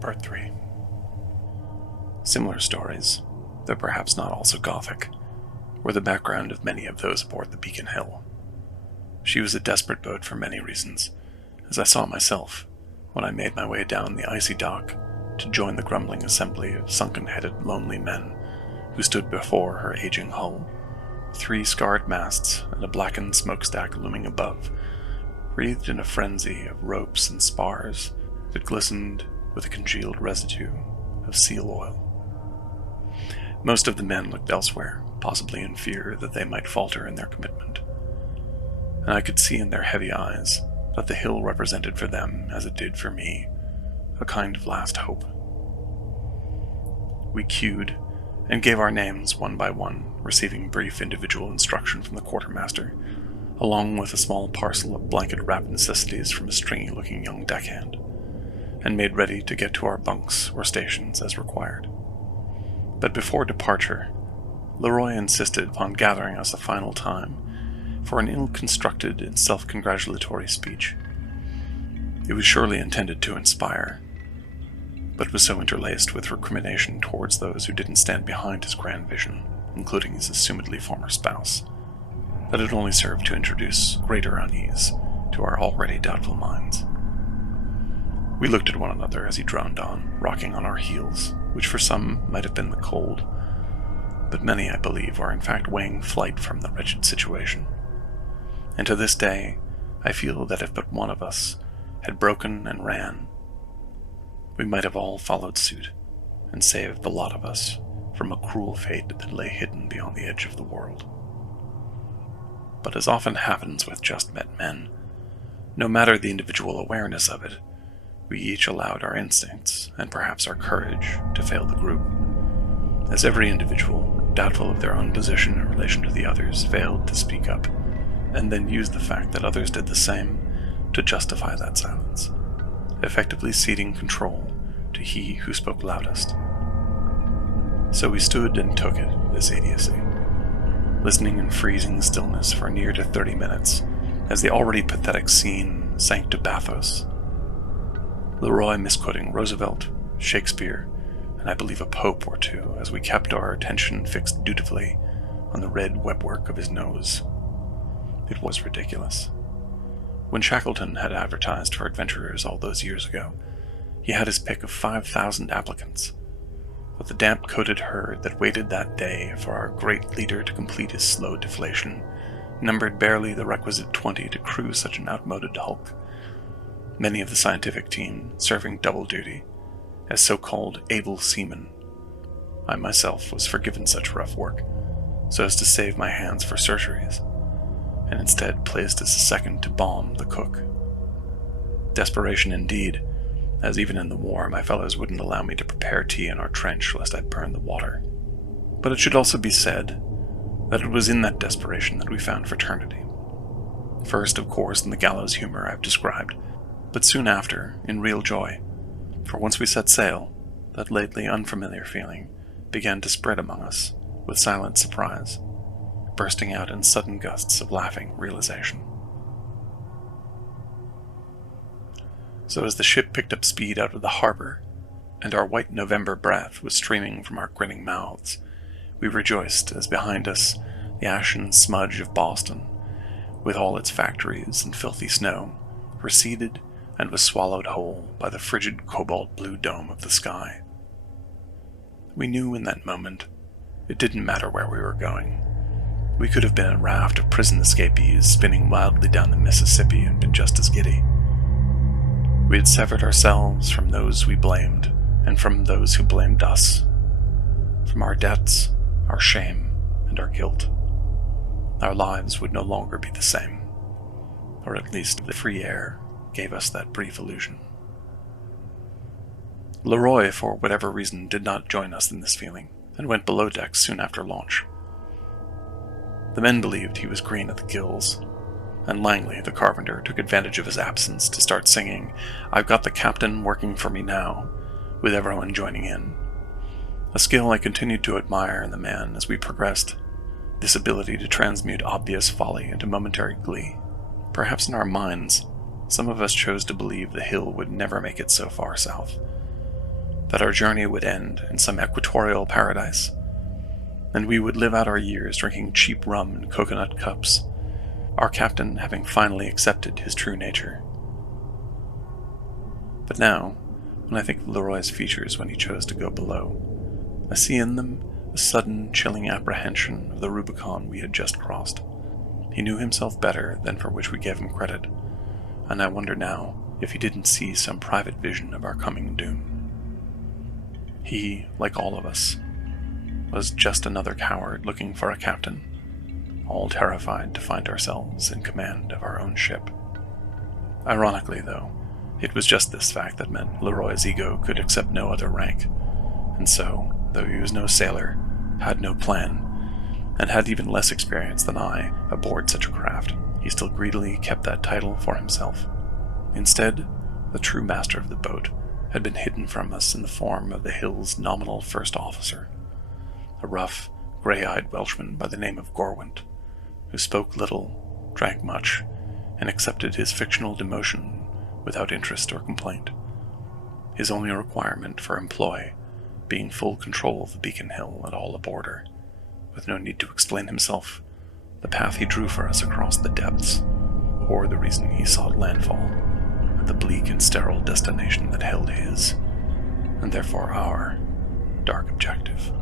Part 3. Similar stories, though perhaps not also gothic, were the background of many of those aboard the Beacon Hill. She was a desperate boat for many reasons, as I saw myself when I made my way down the icy dock to join the grumbling assembly of sunken-headed, lonely men who stood before her aging hull, 3 scarred masts and a blackened smokestack looming above, wreathed in a frenzy of ropes and spars that glistened with a congealed residue of seal oil. Most of the men looked elsewhere, possibly in fear that they might falter in their commitment, and I could see in their heavy eyes that the hill represented for them, as it did for me, a kind of last hope. We queued and gave our names one by one, receiving brief individual instruction from the quartermaster, along with a small parcel of blanket-wrapped necessities from a stringy-looking young deckhand, and made ready to get to our bunks or stations as required. But before departure, Leroy insisted upon gathering us a final time for an ill-constructed and self-congratulatory speech. It was surely intended to inspire, but was so interlaced with recrimination towards those who didn't stand behind his grand vision, including his assumedly former spouse, that it only served to introduce greater unease to our already doubtful minds. We looked at one another as he droned on, rocking on our heels, which for some might have been the cold, but many, I believe, are in fact weighing flight from the wretched situation. And to this day, I feel that if but one of us had broken and ran, we might have all followed suit and saved the lot of us from a cruel fate that lay hidden beyond the edge of the world. But as often happens with just-met men, no matter the individual awareness of it, we each allowed our instincts, and perhaps our courage, to fail the group, as every individual, doubtful of their own position in relation to the others, failed to speak up, and then used the fact that others did the same to justify that silence, effectively ceding control to he who spoke loudest. So we stood and took it, this idiocy, listening in freezing stillness for near to 30 minutes, as the already pathetic scene sank to bathos. Leroy misquoting Roosevelt, Shakespeare, and I believe a pope or two, as we kept our attention fixed dutifully on the red webwork of his nose. It was ridiculous. When Shackleton had advertised for adventurers all those years ago, he had his pick of 5,000 applicants, but the damp-coated herd that waited that day for our great leader to complete his slow deflation numbered barely the requisite 20 to crew such an outmoded hulk, many of the scientific team serving double duty as so-called able seamen. I myself was forgiven such rough work, so as to save my hands for surgeries, and instead placed as a second to bomb the cook. Desperation indeed, as even in the war my fellows wouldn't allow me to prepare tea in our trench lest I burn the water. But it should also be said that it was in that desperation that we found fraternity. First, of course, in the gallows humor I've described, but soon after, in real joy, for once we set sail, that lately unfamiliar feeling began to spread among us with silent surprise, bursting out in sudden gusts of laughing realization. So as the ship picked up speed out of the harbor, and our white November breath was streaming from our grinning mouths, we rejoiced as behind us the ashen smudge of Boston, with all its factories and filthy snow, receded and was swallowed whole by the frigid cobalt-blue dome of the sky. We knew in that moment it didn't matter where we were going. We could have been a raft of prison escapees spinning wildly down the Mississippi and been just as giddy. We had severed ourselves from those we blamed, and from those who blamed us, from our debts, our shame, and our guilt. Our lives would no longer be the same, or at least the free air gave us that brief illusion. Leroy, for whatever reason, did not join us in this feeling, and went below deck soon after launch. The men believed he was green at the gills, and Langley, the carpenter, took advantage of his absence to start singing "I've Got the Captain Working for Me Now," with everyone joining in, a skill I continued to admire in the man as we progressed, this ability to transmute obvious folly into momentary glee. Perhaps in our minds, some of us chose to believe the hill would never make it so far south, that our journey would end in some equatorial paradise, and we would live out our years drinking cheap rum in coconut cups, our captain having finally accepted his true nature. But now, when I think of Leroy's features when he chose to go below, I see in them a sudden, chilling apprehension of the Rubicon we had just crossed. He knew himself better than for which we gave him credit, and I wonder now if he didn't see some private vision of our coming doom. He, like all of us, was just another coward looking for a captain, all terrified to find ourselves in command of our own ship. Ironically, though, it was just this fact that meant Leroy's ego could accept no other rank, and so, though he was no sailor, had no plan, and had even less experience than I aboard such a craft, he still greedily kept that title for himself. Instead, the true master of the boat had been hidden from us in the form of the Hill's nominal first officer, a rough, grey-eyed Welshman by the name of Gorwent, who spoke little, drank much, and accepted his fictional demotion without interest or complaint, his only requirement for employ being full control of the Beacon Hill and all aboard her, with no need to explain himself, the path he drew for us across the depths, or the reason he sought landfall at the bleak and sterile destination that held his, and therefore our, dark objective.